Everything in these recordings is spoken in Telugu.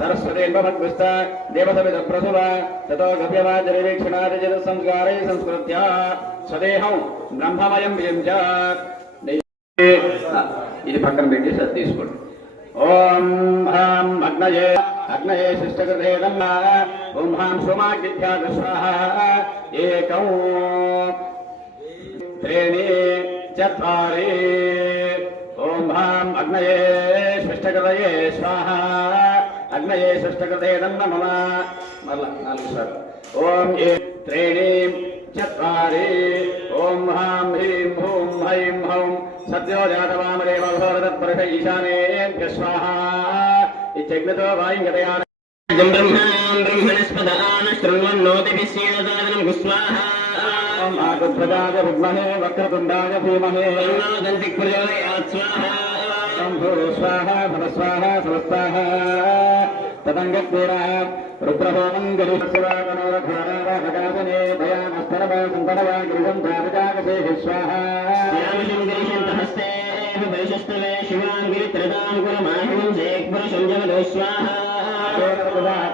సరస్వతేన్వగ్విస్త దేవతమిద ప్రసుర తతో గవ్యవాజరీక్షణాదిజన సంస్కారై సంస్కృత్య స్వదేహం బ్రహ్మమయం వ్యయం ఇది పక్కన పెట్టి సత్ తీసుకోండి. ఓం హాం అగ్నయే అగ్నయే శిష్టకృతే నమ్మ ఓం హాం సోమాగ్నిత్యాగ స్వాహ. ఏకం. త్రీణి చత్వారి. ఓం హాం అగ్నయే సృష్టకృతయే స్వాహ అగ్నయే సృష్టకృతే నమ మళ్ళా నాలుగు సార్ ఓం ఏ త్రీణీ చత్వారి ఓం హాం హ్రీం హూం హైం హౌం సద్యో జాతవామదేవోరతత్పరుష ఈశానేభ్య స్వాహ ఇత్యగ్నితో వాయుంగతయా బ్రహ్మాణం బ్రహ్మణస్పదాన శృణ్వన్నోతిభిస్యేన ఆకుధ్వజాయ విద్మహే వక్రతుండాయ ధీమహే దంతి ప్రచోదయాత్ స్వాహా శంభో స్వాహ భవస్వాహ సమస్తాహ. తదంగత్వీర రుద్రహోమం గరుశివాగణోరఘారాకాశనే భయానస్తరవ సంతరవ గిరిజం ధారజాగశేష స్వాహ శ్యామశం గిరిశంత హస్తే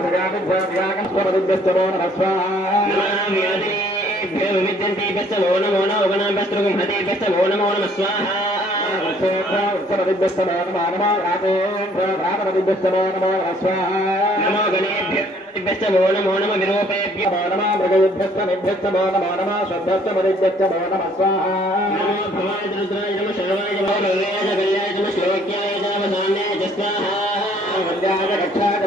నమో నమో. సజాతిభ్యాగస్వపదిభ్యశ్చమో నమ నమో నమ స్వాహా ఉత్తరదిభ్యశ్చమో నమో నమో రాతేభ్రాతపదిభ్యశ్చమో నమో నమ నమో గణేభ్యశ్చమో నమో నమ నమో నమ నమో భవాయ రుద్రాయ నమ శర్వాయ నమో నమ శ్లోక్యాయ నమ సామ్యాయ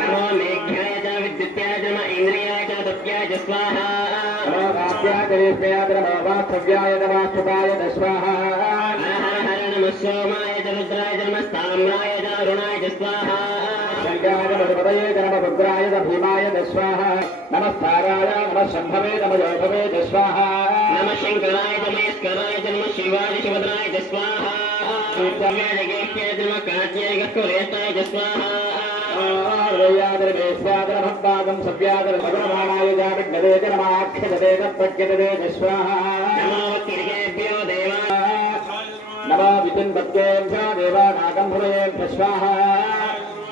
నమో మేఘ్యాయ చ విద్యుత్యాయ చ నమ ఇంద్రియాయ చ తప్యాయ చ స్వాహా హర హర హర నమ సోమాయ చ రుద్రాయ చ నమ స్తామ్రాయ చ అరుణాయ చ స్వాహా భీమాయ స్వాహ నమస్కారాయ నమ శంభవే నమ యోధవే స్వాహ నమ శంకరాయ చ మహేశ్వరాయ शङ्काय नमपदये नमभद्राय न भीमाय न स्वाहा। नमः ताराय नमः नम योभवे च स्वाहा। नमः शङ्कराय नमस्कराय नम शिवाय शिवद्राय च स्वाहा। जन्म काज्याय गत्वरेताय च स्वाहा। ्यादरभक्तागं सव्यादरभगवाणाय जाभिज्ञते च नमो विपिन्भक्तेभ्य देवानागं स्वाहा।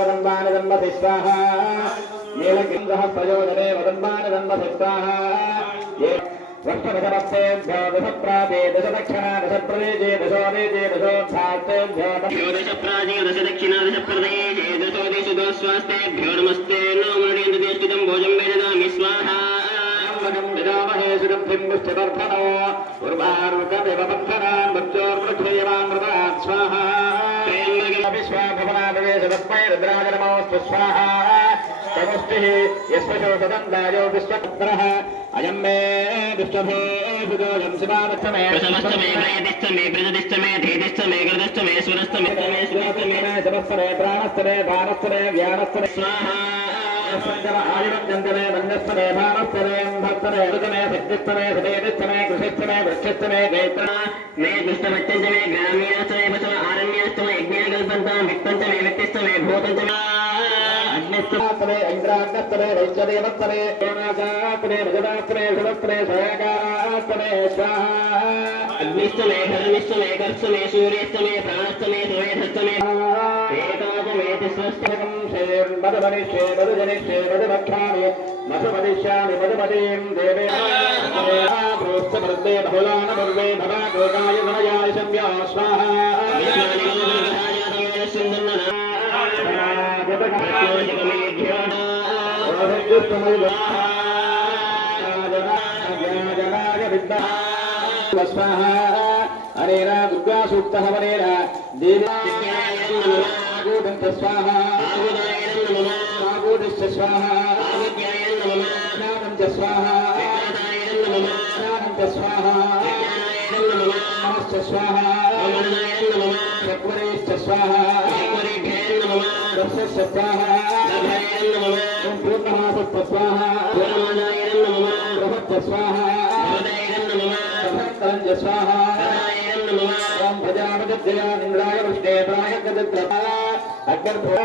వదంబాని దన్మతి స్వాహ వర్షమసమస్తేభ్యో దశ ప్రాతే దశ దక్షిణ దశ ప్రదేశే దశోదేశే దశోత్థాస్తేభ్యో యోదశ ప్రాచీన దశ దక్షిణ దశ ప్రదేశే దశోదిషు దోస్వాస్తేభ్యో నమస్తే నో మృడేంద్రదేష్టితం సుగంధిం పుష్టివర్ధనో ఉర్వారుకమివ బద్ధనాన్ మృత్యోర్మృక్షయమామృతాత్ స్వాహ విశ్వాభవనాదేశదత్మై రుద్రాజనమోస్తు స్వాహ తముష్టిః యస్వశో సదందాయో విశ్వపుత్రः। అయం మే విశ్వభే సుదోజం శివానక్షమే ప్రసవస్థ మే ప్రయతిస్థ మే ప్రజతిస్థ మే ధీతిస్థ మే గృధస్థ మే సురస్థ మే మే సురస్థ మే సమస్తరే ప్రాణస్తరే దానస్తరే వ్యానస్తరే స్వాహా। సంజన ఆయుర్జంతనే వన్యస్తనే భారస్తనే భక్తనే ఋతనే శక్తిస్తనే హృదయదిస్తనే కృషిస్తనే వృక్షిస్తనే గైత్ర మే దుష్టమత్యంచ మే గ్రామీణశ్చ మే పశవ ఆరణ్యాశ్చ మే యజ్ఞాకల్పంతం మే వ్యక్తిశ్చ భూతంచ మే అగ్నిస్తనే ఇంద్రాగ్నస్తనే వైశ్వదేవస్తనే సోనాశాస్తనే మృగదాస్తనే సురస్తనే సోయకాస్తనే స్వాహ అగ్నిశ్చ మే ధర్మిశ్చ మే కర్ష మే సూర్యశ్చ మే ప్రాణశ్చ మధుజనిష్యే మధుమక్షామి మధుమదీం దేవే భవా గోగాయ గణయాయ స్వాహ అనేన దుర్గా సూక్త హవనేన దేవ్యాగోదంత స్వాహ ఆగోదిశ్చ స్వాహ జ్ఞానం చ స్వాహ జ్ఞానం స్వాహ మనశ్చ స్వాహ చక్వరేశ్చ స్వాహ. దర్శస్య స్వాహ ఓం పూర్ణమాసస్య స్వాహ బృహచ్చ స్వాహ సహస్రం చ స్వాహ ఓం ప్రజాపతిజయానింద్రాయ విష్ణేంద్రాయ గదద్ర అగ్నిర్భో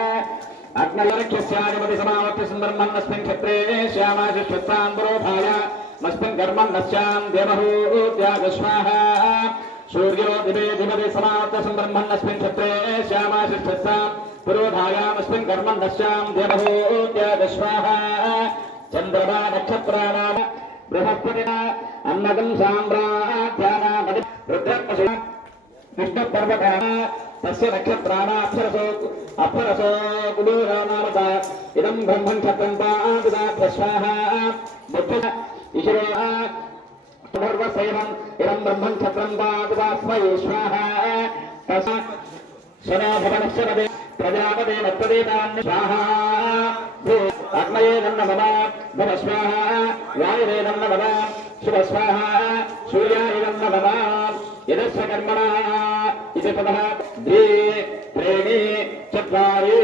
पूर्वधायामस्मिन् कर्मन् तस्यां देवभूत्यादश्वाहा चन्द्रमा नक्षत्राणां बृहस्पतिना अन्नकं साम्राध्यानामति रुद्रपशु विष्णुपर्वकाना तस्य नक्षत्राणाक्षरसो अपरसो कुबेरानामत इदं ब्रह्मन् क्षत्रं तापिदाभ्यस्वाहा बुद्ध ईश्वरो सर्वसेवम् इदं ब्रह्मन् क्षत्रं तापिदास्मये स्वाहा। तस्मा स्वनाभवनस्य ప్రజాపదే మత్తదేతాన్ని స్వాహా. అగ్నయేదన్న మమ మమ భవ స్వాహ. వాయురే మమ శుభ స్వాహ. సూర్యాయుదన్న మమ యదస్వ కర్మణ. ఇది పదः ద్వే త్రీణి చత్వారి.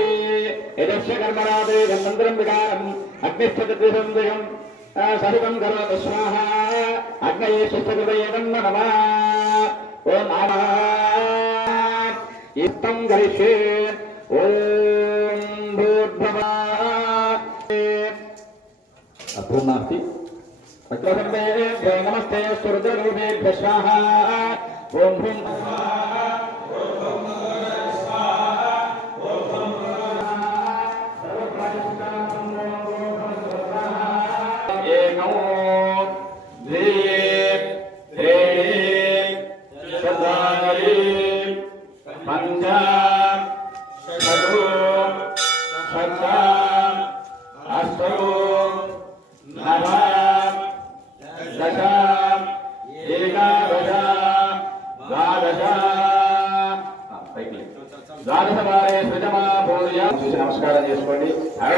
యదస్వ కర్మణా దేవం మంత్రం వికారం అగ్నిస్థితిసందేహం సహితం కరోతు స్వాహ. అగ్నయే శిష్టహృదయే మమ. ఓ నామ ఇష్టం గరిష్యే ఓం భూర్భవా. అపూర్ణాస్తి సర్వేభ్యో నమస్తే. స్వర్గరూపేభ్య స్వాహ. ఓం భూం. దశ ఏకాదశ ద్వాదశ. ద్వాదశ వారే సృజమా పూజ చూసి నమస్కారం చేసుకోండి. హర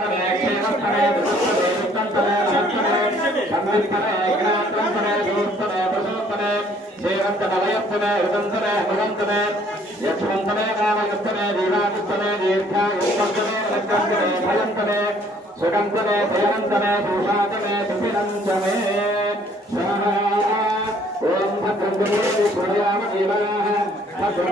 ప్రతిష్టతే స్వాహా ద్రవ్యాలు ద్రవ్యాలు ఓం భద్రం సూర్యామ భద్రం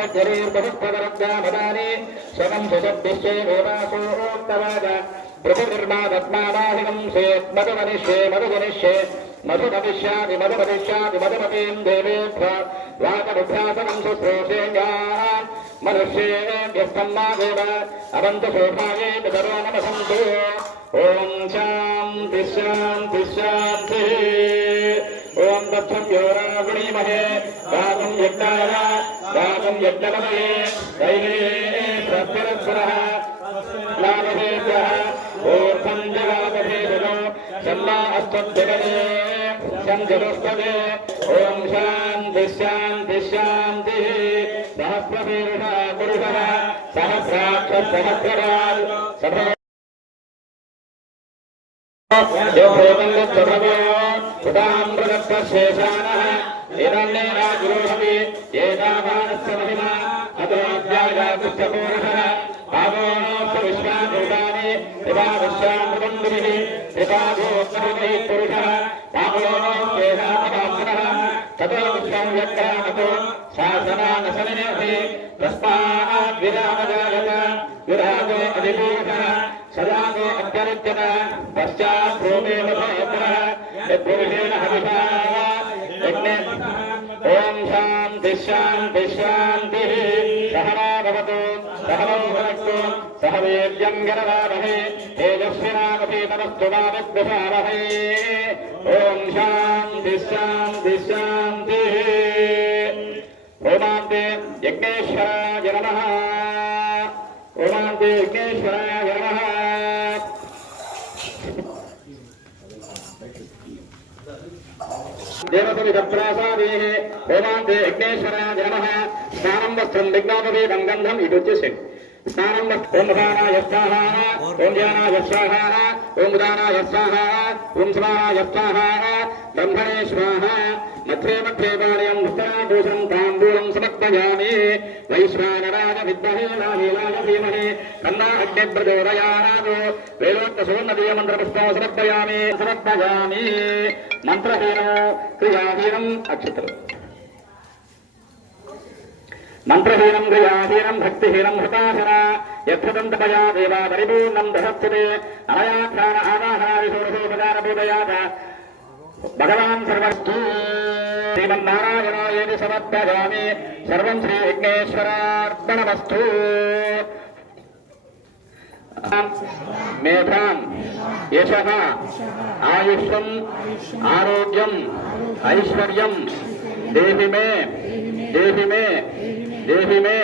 யஜ்ஜரீர்பதிப்பதரந்தாவதானே ஸ்வகம் சுசப்திஷ்யே வேதாசோ ஓக்தவாத பிரபுர்மாதத்மானாதிகம் சேத்மதமனிஷ்யே மதுஜனிஷ்யே மதுபதிஷ்யாமி மதுபதிஷ்யாமி மதுபதீம் தேவேத்வா. வாதமுத்ராசனம் சுஸ்ரோஷேயான் மனுஷ்யே வியஸ்தம் மா தேவ அவந்த சோபாயே பிதரோ நமசந்தே ஓம் சாந்தி சாந்தி சாந்தி. ఓం దక్షం యోరాగుణీమహే రాగం యజ్ఞాయ రాగం యజ్ఞమయే దైవే ప్రత్యరస్వర లాభేభ్య ఓర్ధం జగామహే జగో సన్నా అస్తద్గణే సం జగస్పదే ఓం శాంతి శాంతి శాంతి. సహస్రవీరుష పురుష సహస్రాక్ష సహస్రరాజ్. సభ शेषानः हिरण्यराजुरोहमि एतावानस्य महिमा अतोऽध्यायागुष्ठपूर्णः पावोनोऽस्य विश्वाभूतानि त्रिपा विश्वामृतन्दुभिः त्रिपाभूतभिः पुरुषः पावोनोऽस्येहामभासनः ततो विश्वं व्यक्रामतो शासनानशनिनेऽपि तस्मात् विरामजायत विराजो अधिपूषः सदागो अत्यरित्यत पश्चात् भूमे मधोत्रः तद्पुरुषेण हविषा ओम शांति शांति शांति सहना भवतु सहनो भुनक्तु सह वीर्यं गरवावहे तेजस्विनामपीतमस्तु मा विद्विषावहे ओम शांति शांति शांति ओमान्ते यज्ञेश्वराय नमः ओमान्ते यज्ञेश्वराय नमः దేవసవిధప్రాసాదేः హోమాంతే యజ్ఞేశ్వరాయ నమః స్నానం వస్త్రం విఘ్నోపవేదం గంధం ఇది వచ్చేసింది స్నానం ఓం ఉదానాయ స్వాహ ఓం ధ్యానాయ స్వాహ ఓం ఉదానాయ స్వాహ ఓం స్వాహ బ్రహ్మణే స్వాహ మధ్యే మధ్యే పాలయం ఉత్తరాభూషణం తాంబూలం సమర్పయామి వైశ్వానరాజ విద్మహే నాలీలాయ ధీమహి కన్నా అగ్ని ప్రచోదయానాదు వేదోక్త సువర్ణదీయ మంత్రపుష్పం సమర్పయామి సమర్పయామి మంత్రహీనం క్రియాహీనం అక్షతలు మంత్రహీనం క్రియాహీనం భక్తిహీనం హృతాశన యథదంతపయా దేవా పరిపూర్ణం దహత్సతే అనయాఖ్యాన ఆవాహనాది షోడశోపచార పూజయాత భగవాన్ సర్వస్తు శ్రీమన్నారాయణ సమర్పయామి సర్వం శ్రీ విఘ్నేశ్వరార్పణమస్తు మేధాం యశ ఆయుష్యం ఆరోగ్యం ఐశ్వర్యం దేహి మే దేహి మే దేహి మే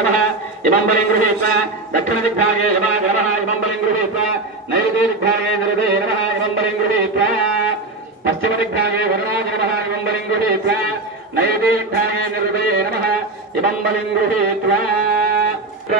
నమ ఇమం బలిం గృహీత దక్షిణ దిగ్భాగే యమాగర ఇమం బలిం గృహీత నైరుతి దిగ్భాగే నిరుదే నమ ఇమం బలిం గృహీత పశ్చిమ దిగ్భాగే వరుణాగర ఇమం బలిం గృహీత నైరుతి దిగ్భాగే నిరుదే నమ ఇమం బలిం గృహీత ఉత్తర